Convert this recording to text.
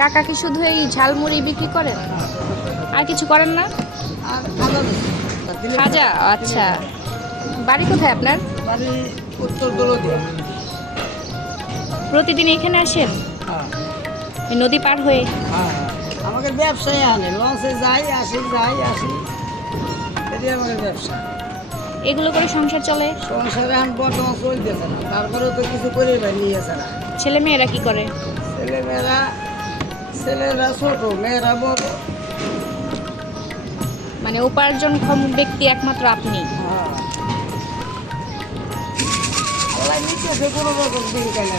কাকা কি শুধু এই ঝালমুড়ি বিক্রি করেন, আর কিছু করেন না? আর খাজা খাজা, আচ্ছা। বাড়ি কোথায় আপনার? বাড়ি উত্তর দৌলতদিয়া। প্রতিদিন এখানে আসেন হ্যাঁ এই নদী পার হয়ে? হ্যাঁ আমাদের ব্যবসায় আনে, লঞ্চে যাই আসি এটাই আমাদের ব্যবসা। এগুলো করে সংসার চলে? সংসারে এখন বর্তমান চলতেছে না, তারপরেও তো কিছু করে ভাই নিয়েছে না। ছেলে মেয়েরা কি করে? ছেলেরা ছোট, মেয়েরা বড়। মানে উপার্জনক্ষম ব্যক্তি একমাত্র আপনি? হ্যাঁ আল্লাহ নিতেছে কোনো রকম দিন কেন।